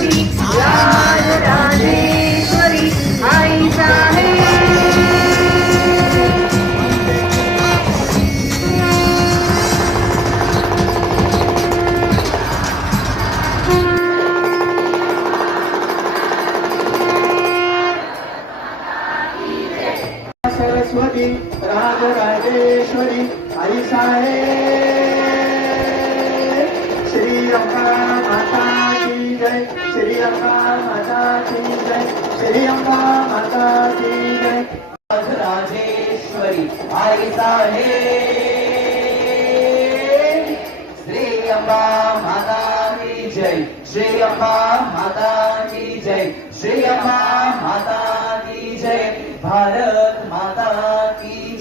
माझी राजराजेश्वरी आई सरस्वती राजराजेश्वरी आई साहेब श्री अंबा माता की जय श्री अंबा माता की जय श्री अंबा माता की जय राजराजेश्वरी आई साहेब श्री अंबा माता की जय श्री अंबा माता की जय श्री अंबा माता की जय भारत माता